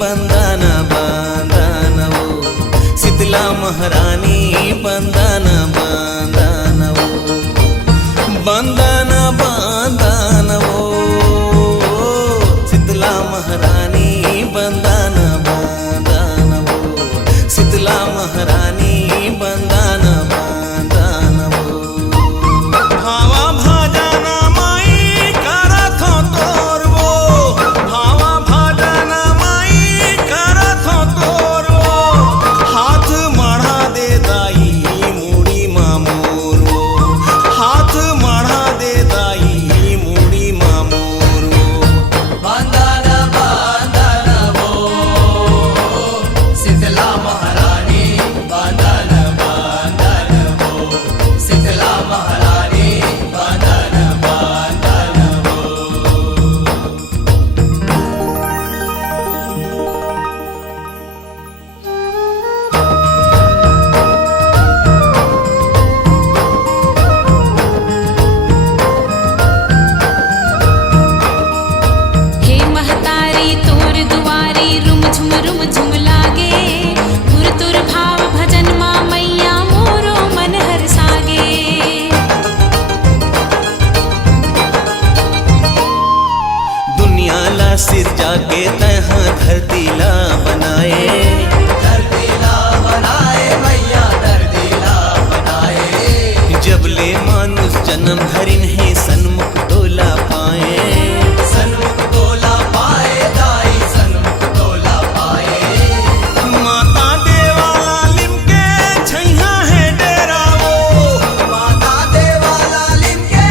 बंदन बंदन वो शीतला महारानी बंदन बंदन वो बंदन बंदन वो शीतला महारानी बंदन बंदन वो शीतला महारानी बंदन बंदन वो भावा भाजना माई करथो तोर वो भावा भाजना माई करथो तोर वो हाथ मढ़ा दे दाई मुड़ी मामोर वो हाथ मढ़ा दे दाई मुड़ी मामोर वो बंदन बंदन वो शीतला महारानी बंदन बंदन वो शीतला महारानी बंदन बंदन वो हे महतारी तोर दुआरी रुम झुम लागे तुर तुर भाव भजन मा मैया मोरो मन हर सागे दुनिया ला सिर जाके तहाँ धरती ला बनाए दर्दीला बनाए मैया दर्दीला बनाए जब ले मानुष जन्म धरिन है सन्मुख तोला पाए सन्मुख तोला पाए दाई सन्मुख तोला पाए माता देवाला लिमके छैया है डेरा वो माता देवाला लिमके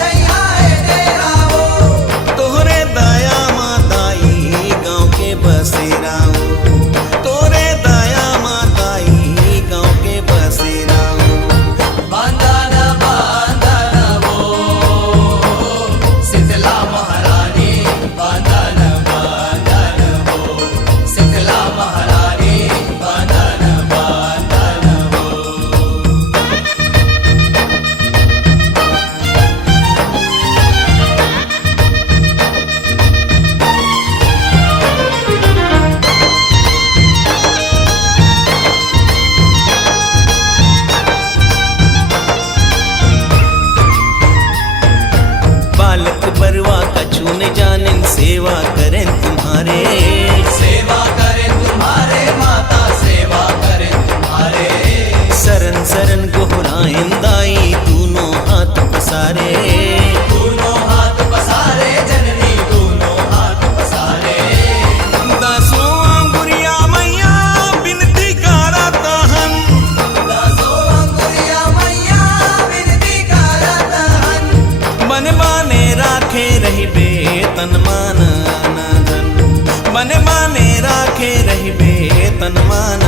छैया है डेरा वो तोहरे दया माताई गाँव के बसेरा वो तोरे दया माताई गाँव के बसेरा वो बंदन बंदन वो शीतला महारानी बंदन बंदन वो शीतला महारानी बंदन बंदन वो बालक बरवा कछु न जानेन सेवा करें तुम्हारे सेवा करें तुम्हारे माता सेवा करें तुम्हारे शरण शरण गोहराएं दाई दोनों हाथ पसारे दोनों हाथ पसारे जननी दोनों हाथ पसारे दासों अंगुरिया मैया बिनती करत हन दासो अंकुरिया मैया विनती करत हन बन बाने राखे रहिबे तन मान धन बन बाने राखे रहिबे तन मान